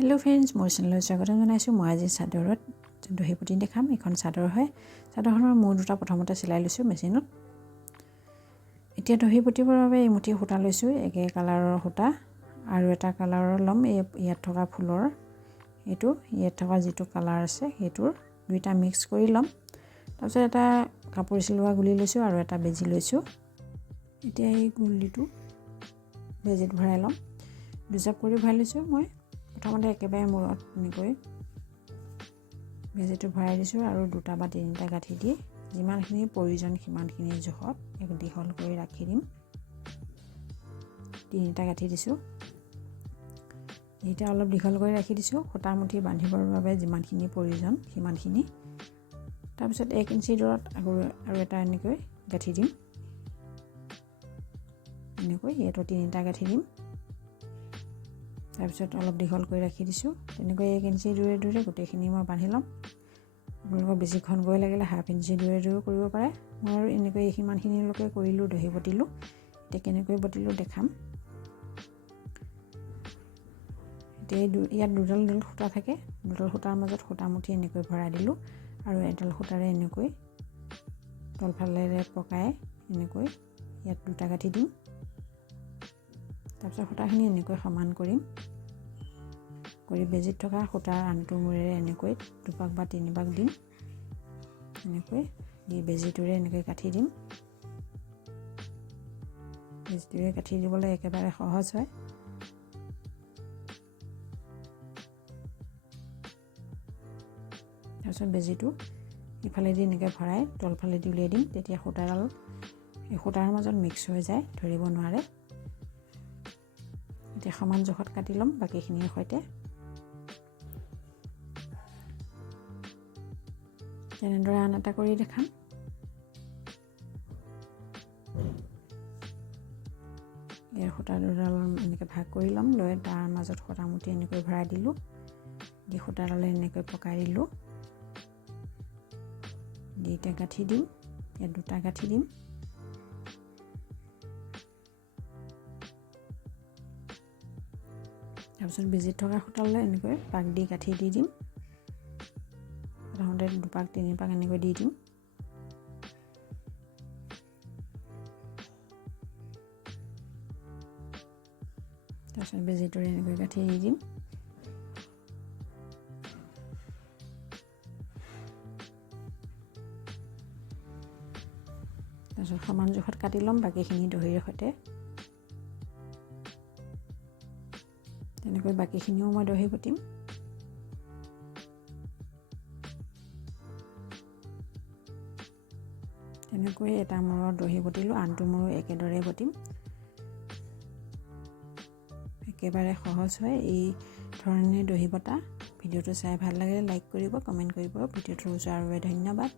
hello friends मोर channel स्वागत जनाइছো মই আজি সাদৰত দহি পুতি দেখাম এখন সাদৰ হয় সাদৰখনৰ মূৰ দুটা প্ৰথমতে চিলাই লৈছো মেচিনত এতিয়া দহি পুতিবৰ বাবে এই মুঠি সূতা লৈছো একে কালাৰৰ সূতা আৰু এটা কালাৰৰ লম ইয়াত থকা ফুলৰ এটো ইয়াত থকা যেটো কালাৰ আছে হেতুৰ দুইটা মিক্স কৰি লম তাৰপিছত এটা কাপোৰ চিলোৱা গুলি লৈছো আৰু এটা বেজি লৈছো এতিয়া এই গুলিটো বেজিত ভৰাই লম দুজাপ কৰি ভৰাই লৈছো মই প্ৰথমতে একেবাৰে মূৰত নিকৈ বেজিটো ভৰাই দিছো আৰু দুটা বা তিনিটা গাঁঠি দি যিমানখিনি প্ৰয়োজন সিমানখিনি জোখত এক দীঘল কৰি ৰাখি দিম তিনিটা গাঁঠি দিছো এটা অলপ দীঘল কৰি ৰাখি দিছো খুঁটা মুঠি বান্ধিবৰ বাবে যিমানখিনি প্ৰয়োজন সিমানখিনি তাৰপিছত 1 ইঞ্চি দূৰত আৰু এটা এনেকৈ গাঁঠি দিম এনেকৈ এটো তিনিটা গাঁঠি দিম তাৰপিছত অলপ দীঘল কৰি ৰাখি দিছো তেনেকৈ 1 ইঞ্চি দূৰে দূৰে গোটেইখিনি মই বান্ধি লম আপোনালোকৰ বেছি ঘন গৈ লাগিলে হাফ ইঞ্চি দূৰে দূৰে কৰিব পাৰে মই আৰু এনেকৈ ইমানখিনি লকে কৰিলো দহি বটিলো তে কেনেকৈ বটিলো দেখাম ইয়াত দুডাল সূতা থাকে দুডাল সূতাৰ মাজত সূতা মুঠি এনেকৈ ভৰাই দিলো আৰু এডাল সূতাৰে এনেকৈ তলফালেৰে পকাই এনেকৈ ইয়াত দুটা গাঁঠি দিম তাৰপিছত সূতাখিনি এনেকৈ সমান কৰিম কৰি বেজিত থকা সূতাৰ আনটো মূৰেৰে এনেকৈ দুপাক বা তিনিপাক দিম এনেকৈ দি বেজিটোৰে এনেকৈ কাটি দিম বেজিটোৰে কাটি দিবলৈ একেবাৰে সহজ হয় তাৰপিছত বেজিটো ইফালে দি এনেকৈ ভৰাই তলফালে দি উলিয়াই দিম তেতিয়া সূতাডাল এই সূতাৰ মাজত মিক্স হৈ যায় ধৰিব নোৱাৰে এতিয়া সমান জোখত কাটি লম বাকিখিনিৰ সৈতে তেনেদৰে আন এটা কৰি দেখাম এই সূতা দুডাল এনেকৈ ভাগ কৰি লম লৈ তাৰ মাজত সূতা মুঠি এনেকৈ ভৰাই দিলো দি সূতাডালে এনেকৈ পকাই দিলো দুটা গাঁঠি দিম ইয়াত দুটা গাঁঠি দিম তাৰপিছত বেজিত থকা সূতালৈ এনেকৈ পাক দি গাঁঠি দি দিম প্ৰথমতে দুপাক তিনিপাক এনেকৈ দি দিম তাৰপিছত বেজিটোৰে এনেকৈ গাঁঠি দি দিম তাৰপিছত সমান জোখত কাটি ল'ম বাকিখিনি দহিৰ সৈতে তেনেকৈ বাকিখিনিও মই দহি বটিম তেনেকৈ এটা মূৰত দহি বটিলো আনটো মূৰ একেদৰে বটিম একেবাৰে সহজ হয় এই ধৰণে দহি বটা ভিডিওটো চাই ভাল লাগিলে লাইক কৰিব কমেন্ট কৰিব ভিডিওটো চোৱাৰ বাবে ধন্যবাদ